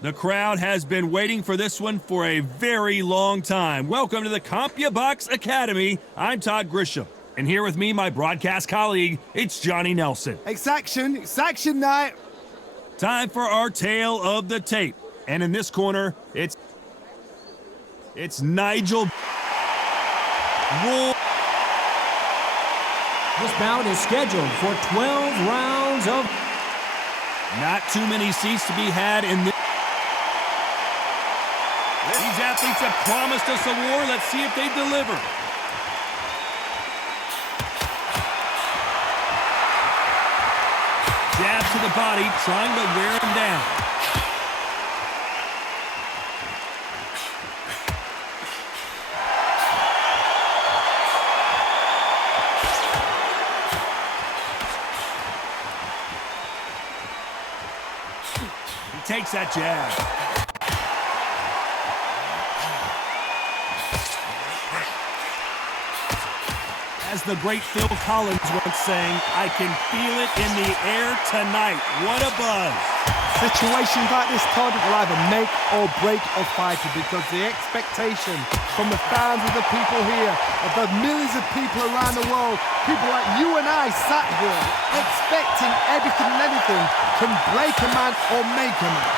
The crowd has been waiting for this one for a very long time. Welcome to the CompuBox Academy. I'm Todd Grisham. And here with me, my broadcast colleague, it's Johnny Nelson. It's action night. Time for our tale of the tape. And in this corner, it's Nigel. This bout is scheduled for 12 rounds of... Not too many seats to be had in this. These athletes have promised us a war. Let's see if they deliver. Jab to the body, trying to wear him down. He takes that jab. As the great Phil Collins once sang, I can feel it in the air tonight. What a buzz. Situations like this, Todd, will either make or break a fighter because the expectation from the fans of the people here, of the millions of people around the world, people like you and I sat here expecting everything and anything can break a man or make a man.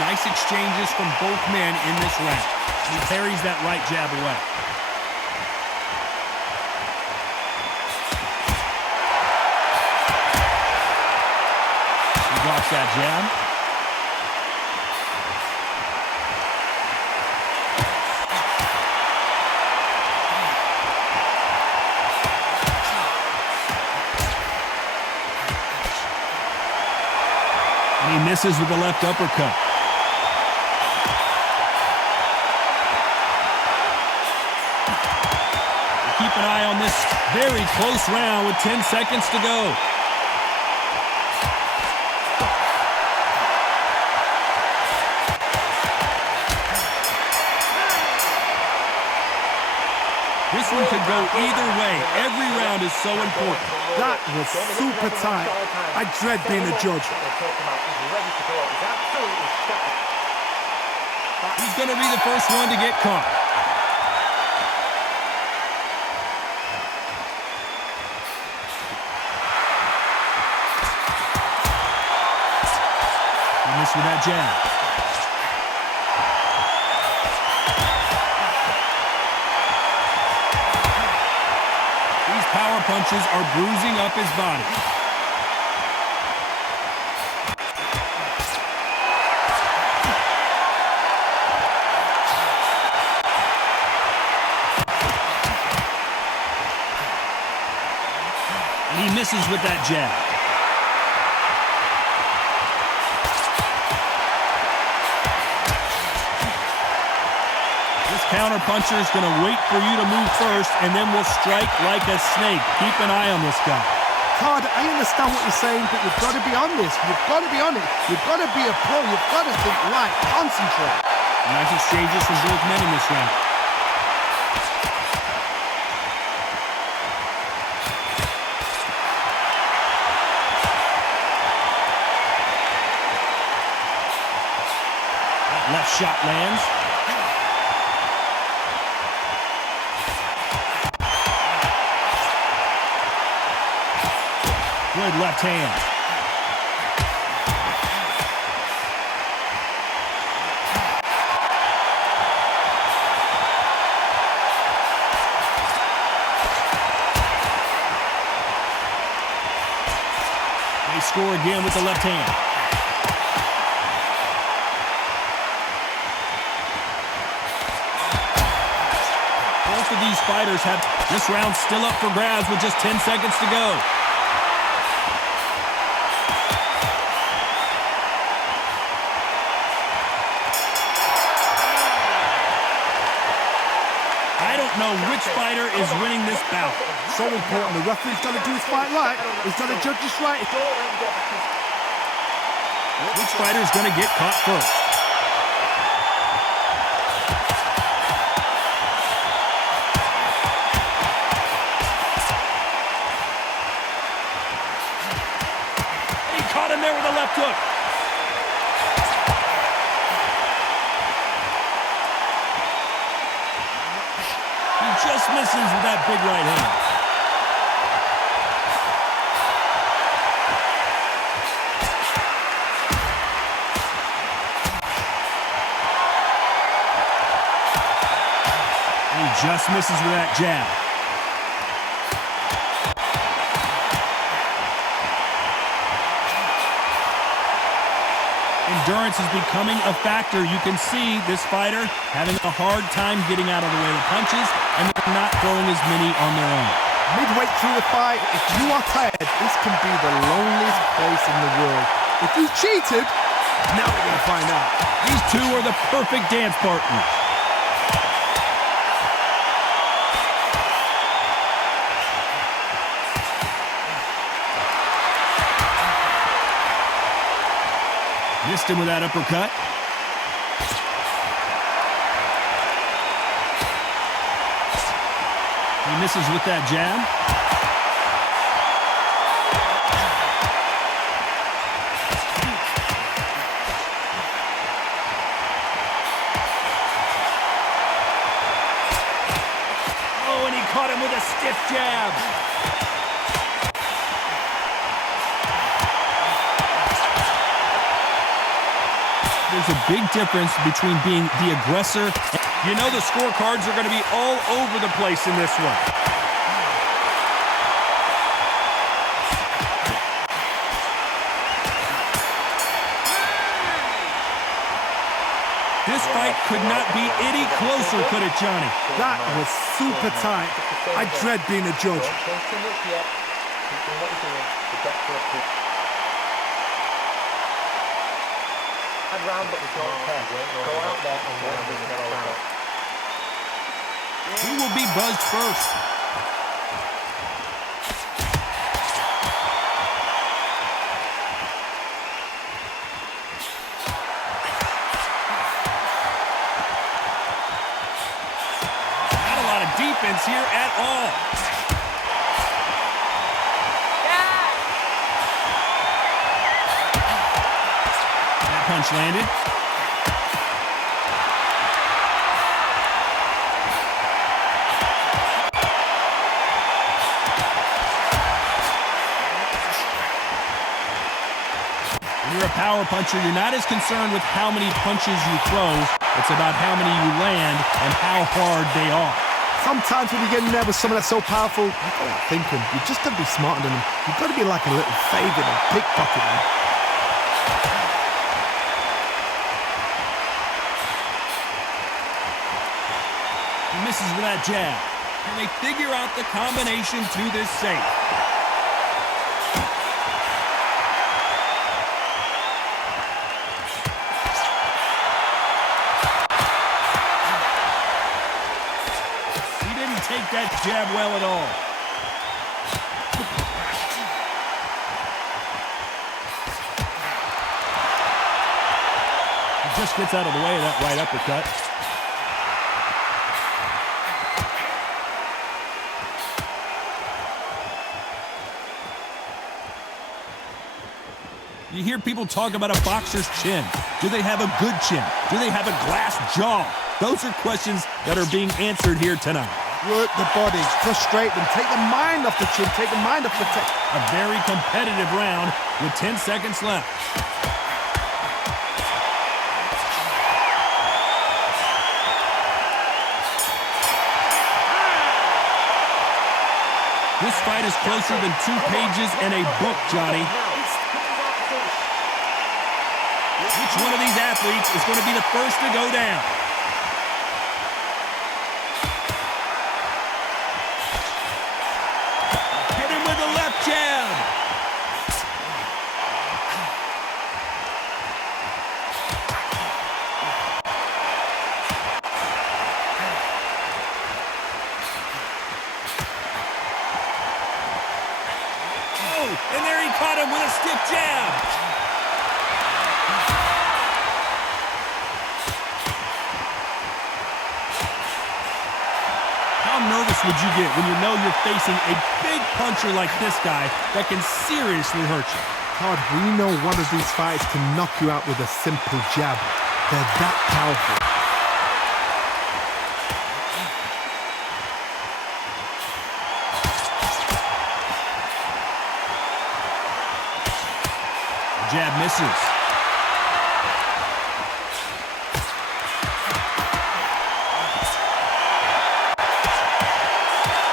Nice exchanges from both men in this round. He parries that right jab away. He blocks that jab. And he misses with the left uppercut. Keep an eye on this very close round with 10 seconds to go. This one could go either way. Every round is so important. That was super tight. I dread being a judge. He's going to be the first one to get caught. With that jab. These power punches are bruising up his body. And he misses with that jab. Counter puncher is going to wait for you to move first, and then will strike like a snake. Keep an eye on this guy. Todd, I understand what you're saying, but you've got to be on this. You've got to be on it. You've got to be a pro. You've got to think right. Concentrate. Nice exchanges from both men in this round. That left shot lands. Good left hand. They score again with the left hand. Both of these fighters have this round still up for grabs with just 10 seconds to go. I don't know which fighter is winning this bout. So important. The referee's got to do his fight right. He's got to judge this right. Which fighter is going to get caught first? left hook. He just misses with that big right hand. He just misses with that jab. Endurance is becoming a factor. You can see this fighter having a hard time getting out of the way of the punches, and they're not throwing as many on their own. Midway through the fight, if you are tired, this can be the loneliest place in the world. If you cheated, now we're going to find out. These two are the perfect dance partners. Missed him with that uppercut. He misses with that jab. Oh, and he caught him with a stiff jab. There's a big difference between being the aggressor. You know the scorecards are going to be all over the place in this one. This fight could not be any closer, could it, Johnny? That was super tight. I dread being a judge. Round, but we don't care. Go out there and win this next round. Who will be buzzed first? Not a lot of defense here at all. Punch landed. When you're a power puncher, you're not as concerned with how many punches you throw. It's about how many you land and how hard they are. Sometimes when you get in there with someone that's so powerful, you gotta think him. You just gotta be smarter than him. You've got to be like a little favourite and pickpocket him. Misses with that jab. Can they figure out the combination to this safe? He didn't take that jab well at all. He just gets out of the way of that right uppercut. You hear people talk about a boxer's chin. Do they have a good chin? Do they have a glass jaw? Those are questions that are being answered here tonight. Work the body, frustrate them, take the mind off the chin, take the mind off the tech. A very competitive round with 10 seconds left. This fight is closer than 2 pages in a book, Johnny. Which one of these athletes is going to be the first to go down? Hit him with a left jab. Oh, and there he caught him with a stiff jab. How nervous would you get when you know you're facing a big puncher like this guy that can seriously hurt you? Todd, we know one of these fights can knock you out with a simple jab. They're that powerful. Jab misses.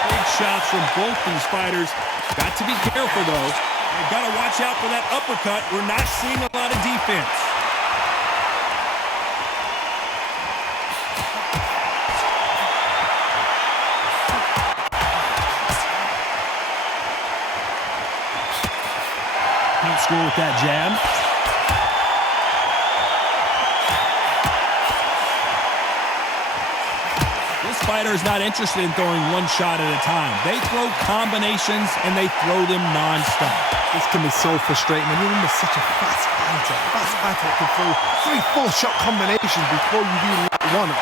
Big shots from both these fighters. Got to be careful, though. They've got to watch out for that uppercut. We're not seeing a lot of defense. Can't score with that jab. This fighter is not interested in throwing one shot at a time. They throw combinations and they throw them non-stop. This can be so frustrating when you're under such a fast fighter. Fast fighter that can throw 3-4 shot combinations before you even let one up.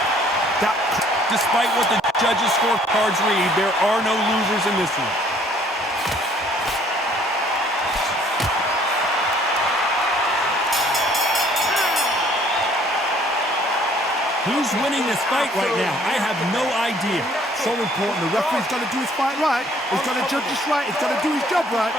Despite what the judges' scorecards read, there are no losers in this one. Who's winning this fight right now? I have no idea. So important. The referee's got to do his fight right. He's got to judge this right. He's got to do his job right.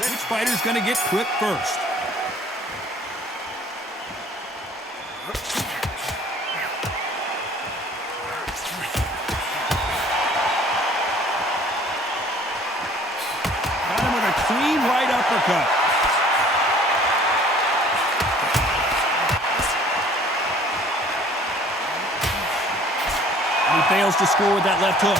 Which fighter's going to get clipped first? Got him with a clean right uppercut. And he fails to score with that left hook.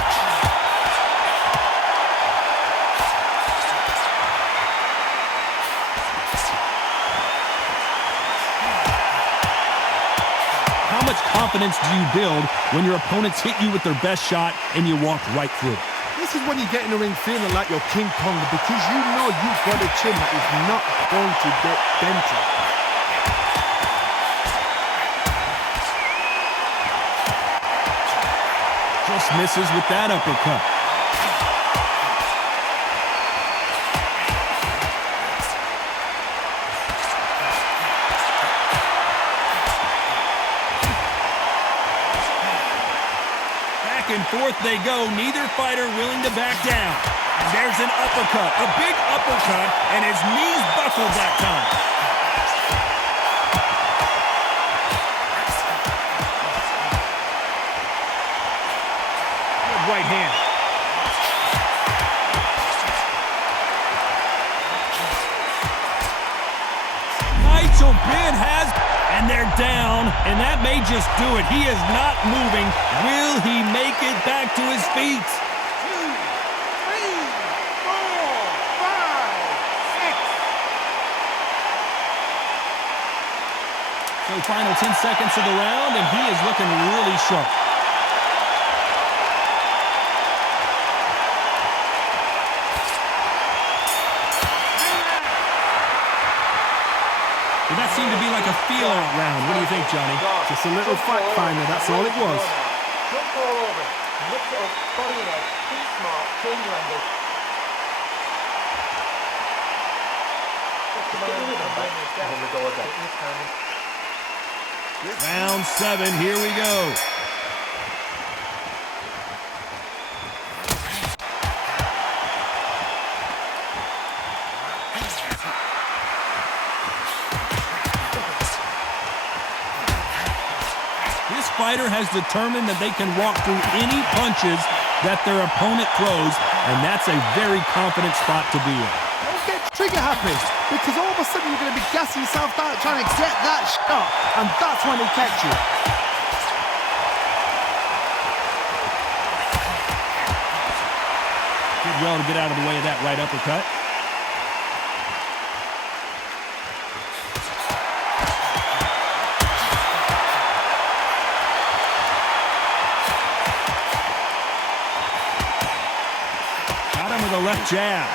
How much confidence do you build when your opponents hit you with their best shot and you walk right through it? This is when you get in the ring feeling like you're King Kong because you know you've got a chin that is not going to get dented. Just misses with that uppercut. Back and forth they go, neither fighter willing to back down. And there's an uppercut, a big uppercut, and his knees buckled that time. Right hand. Nigel Benn has, and they're down, and that may just do it. He is not moving. Will he make it back to his feet? 2, 3, 4, 5, 6. So final 10 seconds of the round, and he is looking really sharp. Well, that seemed to be like a feel-out round. What do you think, Johnny? Just a little fact finder, that's all it was. Jump all over. Lift it up, body and head. Be smart, change your angle. Round 7, here we go. This fighter has determined that they can walk through any punches that their opponent throws, and that's a very confident spot to be in. Don't get trigger happy, because all of a sudden you're going to be gassing yourself out trying to get that shot, and that's when he'll catch you. Did well to get out of the way of that right uppercut. Got him with a left jab.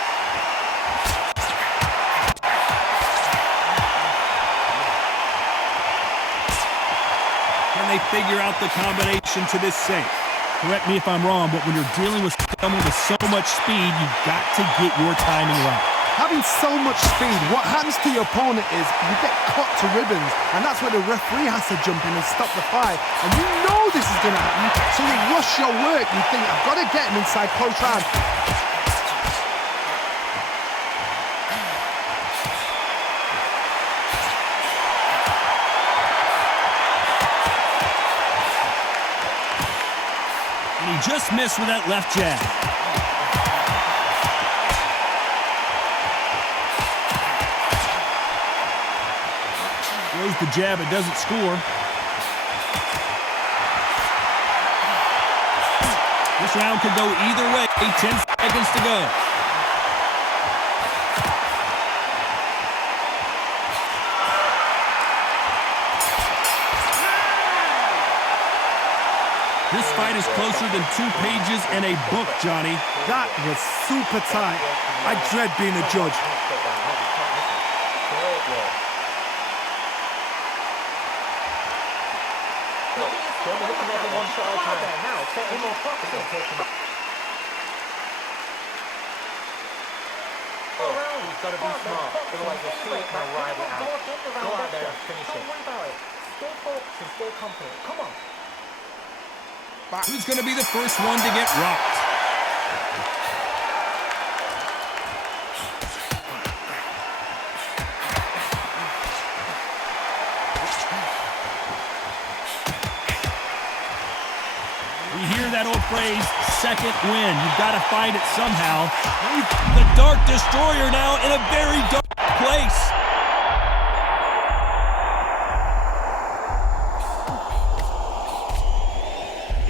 and they figure out the combination to this safe. Correct me if I'm wrong, but when you're dealing with someone with so much speed, you've got to get your timing right. Having so much speed, what happens to your opponent is you get cut to ribbons, and that's where the referee has to jump in and stop the fight. And you know this is going to happen, so you rush your work. You think, I've got to get him inside close round. And he just missed with that left jab. Throws the jab, it doesn't score. This round could go either way. 10 seconds to go. This fight is closer than 2 pages in a book, Johnny. That was super tight. I dread being a judge. He's got to be smart, otherwise we'll see it and ride it out. Go out there and finish it. Don't worry about it. Stay focused and stay confident. Come on. Who's going to be the first one to get rocked? We hear that old phrase, second win. You've got to find it somehow. The Dark Destroyer now in a very dark place.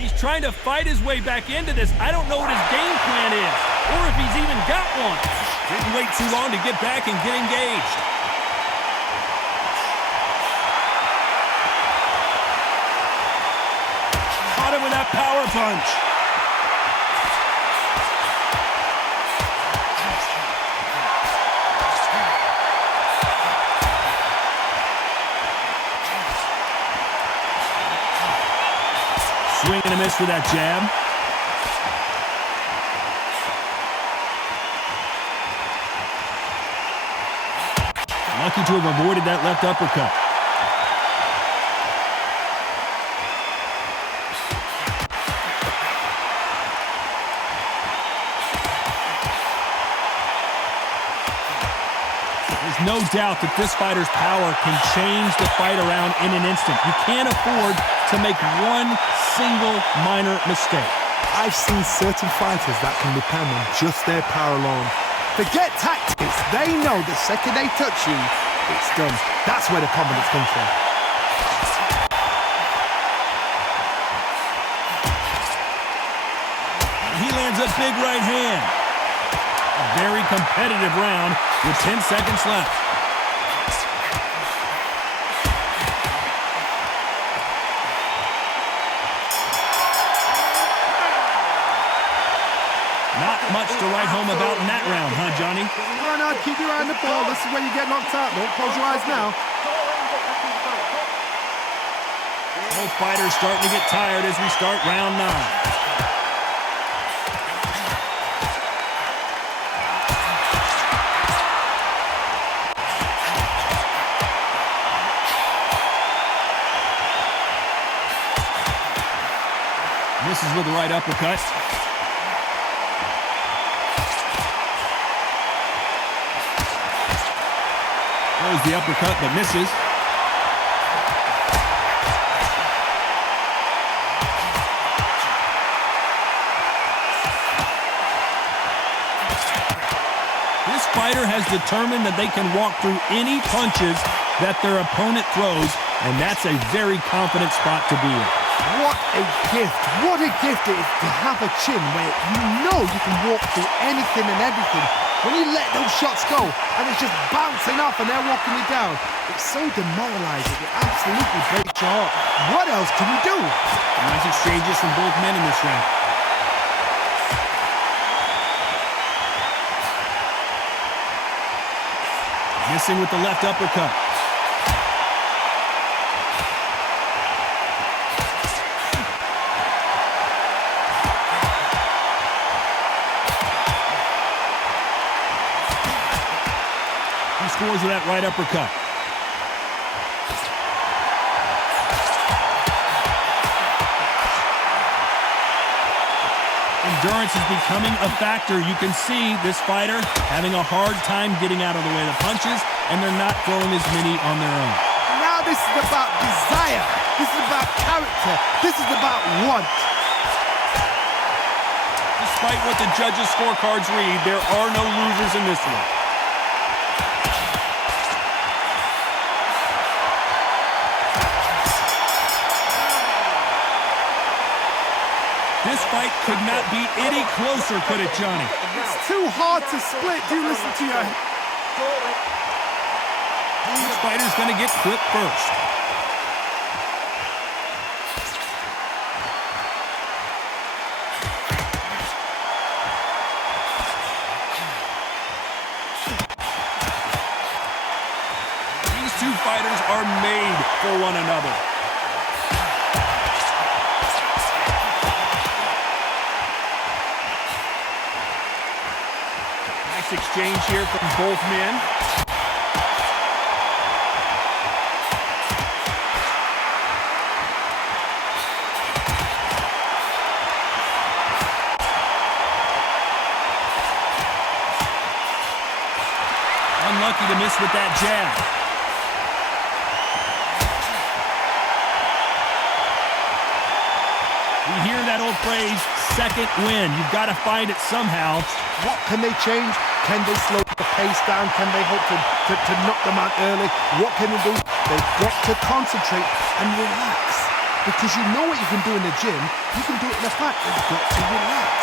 He's trying to fight his way back into this. I don't know what his game plan is, or if he's even got one. Didn't wait too long to get back and get engaged. Caught him with that power punch. Swing and a miss with that jab. Lucky to have avoided that left uppercut. There's no doubt that this fighter's power can change the fight around in an instant. You can't afford to make one single minor mistake. I've seen certain fighters that can depend on just their power alone. Forget tactics. They know the second they touch you, it's done. That's where the confidence comes from. He lands a big right hand. A very competitive round with 10 seconds left. Not much to write home about in that round, huh, Johnny? Run out, keep your eye on the ball. This is where you get knocked out. Don't close your eyes now. Both fighters starting to get tired as we start round 9. Misses with the right uppercut. Throws the uppercut, but misses. This fighter has determined that they can walk through any punches that their opponent throws, and that's a very confident spot to be in. What a gift. What a gift it is to have a chin where you know you can walk through anything and everything. When you let those shots go and it's just bouncing off and they're walking you down, it's so demoralizing. It absolutely breaks your heart. What else can you do? Nice exchanges from both men in this round. Missing with the left uppercut. scores with that right uppercut. Endurance is becoming a factor. You can see this fighter having a hard time getting out of the way of the punches, and they're not throwing as many on their own. Now this is about desire. This is about character. This is about want. Despite what the judges' scorecards read, there are no losers in this one. This fight could not be any closer, could it, Johnny? It's too hard to split. Do you listen to your... Each fighter's going to get clipped first. These two fighters are made for one another. Exchange here from both men. Unlucky to miss with that jab. We hear that old phrase, second win. You've got to find it somehow. What can they change? Can they slow the pace down? Can they hope to knock them out early? What can they do? They've got to concentrate and relax. Because you know what you can do in the gym, you can do it in the fight. They've got to relax.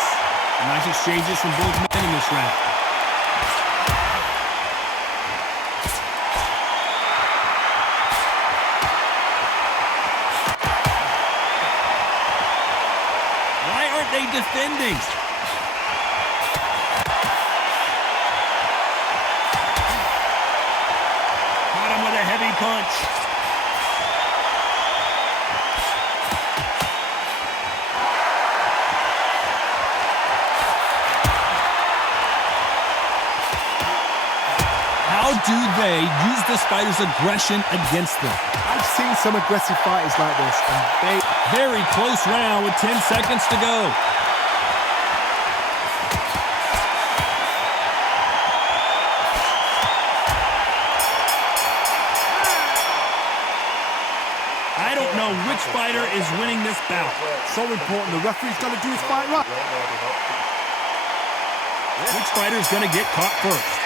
Nice exchanges from both men in this round. Why aren't they defending? Heavy punch. How do they use this fighter's aggression against them? I've seen some aggressive fighters like this, and they... Very close round with 10 seconds to go. I don't know which fighter is winning this bout. So important. The referee's got to do his fight right. Which fighter is going to get caught first?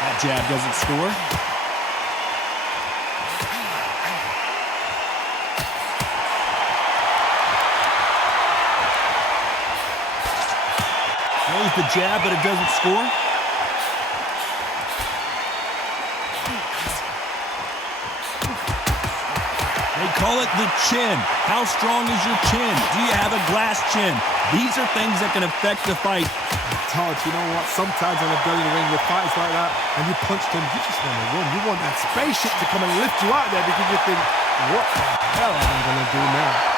That jab doesn't score. Throws the jab, but it doesn't score. They call it the chin. How strong is your chin? Do you have a glass chin? These are things that can affect the fight. Todd, you know what? Sometimes on the belly of the ring with fighters like that, and you punch them, you just want to run. You want that spaceship to come and lift you out there because you think, what the hell am I going to do now?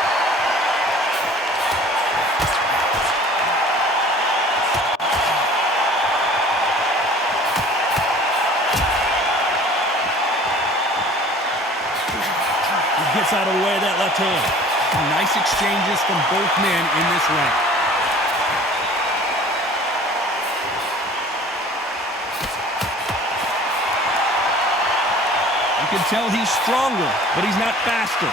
Gets out of the way of that left hand. Nice exchanges from both men in this round. You can tell he's stronger, but he's not faster.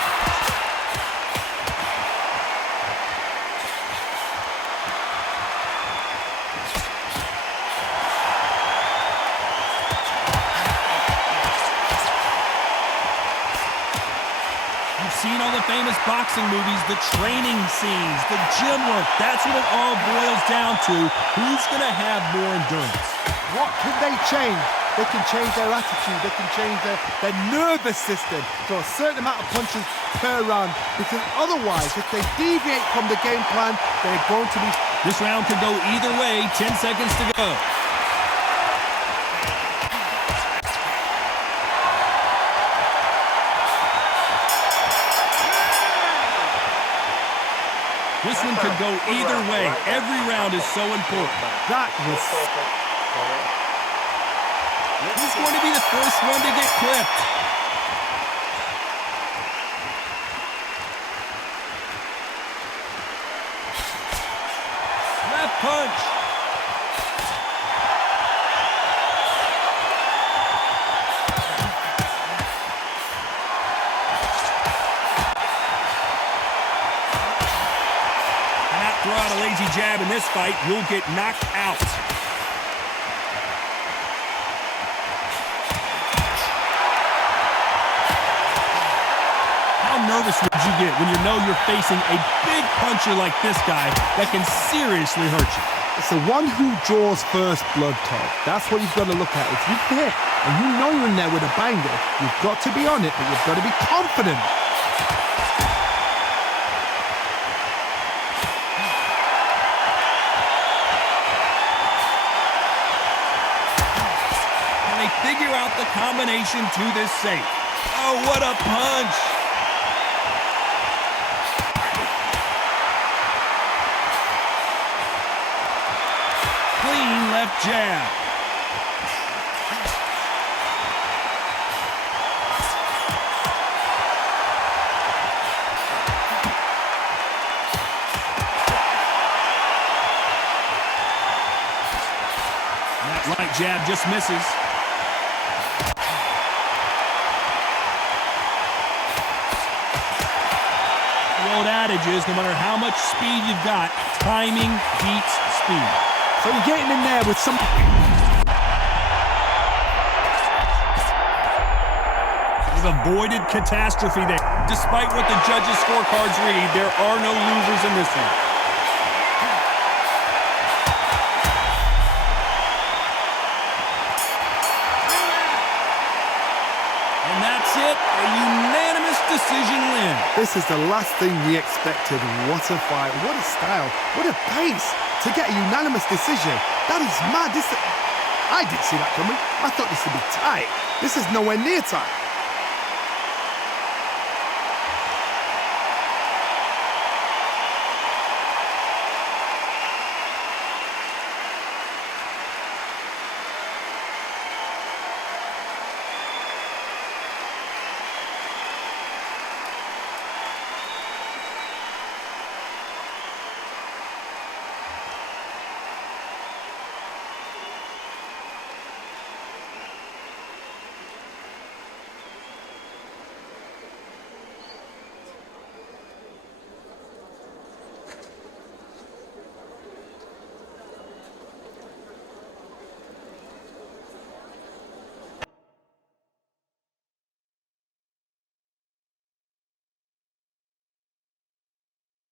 Seen all the famous boxing movies, the training scenes, the gym work. That's what it all boils down to. Who's going to have more endurance? What can they change? They can change their attitude. They can change their nervous system to a certain amount of punches per round. Because otherwise, if they deviate from the game plan, they're going to be... This round could go either way. 10 seconds to go. This one could go either way. Every round is so important. That was... Who's going to be the first one to get clipped? Left punch. Throw out a lazy jab in this fight, you'll get knocked out. How nervous would you get when you know you're facing a big puncher like this guy that can seriously hurt you? It's the one who draws first blood, Todd. That's what you've got to look at. If you hit and you know you're in there with a banger, you've got to be on it, but you've got to be confident. Figure out the combination to this safe. Oh, what a punch! Clean left jab. That right jab just misses. Old adage is no matter how much speed you've got, timing beats speed. So you're getting in there with some... We've avoided catastrophe there. Despite what the judges' scorecards read, there are no losers in this one. And that's it, a unanimous decision win. This is the last thing we expected. What a fight, what a style, what a pace to get a unanimous decision. That is mad. I didn't see that coming. I thought this would be tight. This is nowhere near tight.